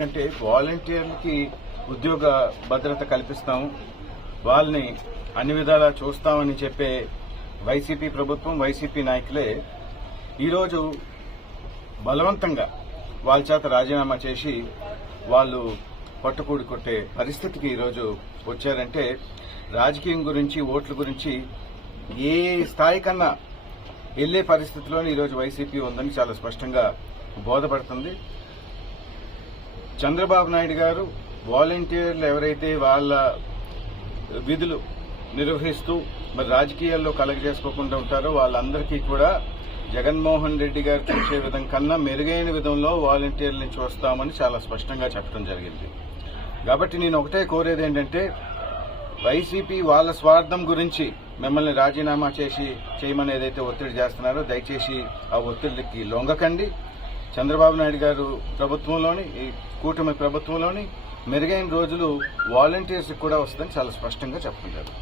ఎందుకంటే వాలంటీర్లకి ఉద్యోగ భద్రత కల్పిస్తాము వాళ్ళని అన్ని విధాలా చూస్తామని చెప్పే వైసీపీ ప్రభుత్వం వైసీపీ నాయకులే ఈరోజు బలవంతంగా వాళ్ళ చేత రాజీనామా చేసి వాళ్ళు పట్టుకూడి కొట్టే పరిస్థితికి ఈరోజు వచ్చారంటే రాజకీయం గురించి ఓట్ల గురించి ఏ స్థాయి కన్నా వెళ్ళే పరిస్థితిలోనే ఈరోజు వైసీపీ ఉందని చాలా స్పష్టంగా బోధపడుతుంది. చంద్రబాబు నాయుడు గారు వాలంటీర్లు ఎవరైతే వాళ్ళ విధులు నిర్వహిస్తూ మరి రాజకీయాల్లో కలగజేసుకోకుండా ఉంటారో వాళ్ళందరికీ కూడా జగన్మోహన్ రెడ్డి గారు చూసే విధం కన్నా మెరుగైన విధంలో వాలంటీర్లని చూస్తామని చాలా స్పష్టంగా చెప్పడం జరిగింది. కాబట్టి నేను ఒకటే కోరేది ఏంటంటే వైసీపీ వాళ్ళ స్వార్థం గురించి మిమ్మల్ని రాజీనామా చేసి చేయమని ఏదైతే ఒత్తిడి చేస్తున్నారో దయచేసి ఆ ఒత్తిడికి లొంగకండి. చంద్రబాబు నాయుడు గారు ప్రభుత్వంలోని ఈ కూటమి ప్రభుత్వంలోని మెరుగైన రోజులు వాలంటీర్స్కి కూడా వస్తుందని చాలా స్పష్టంగా చెప్తున్నారు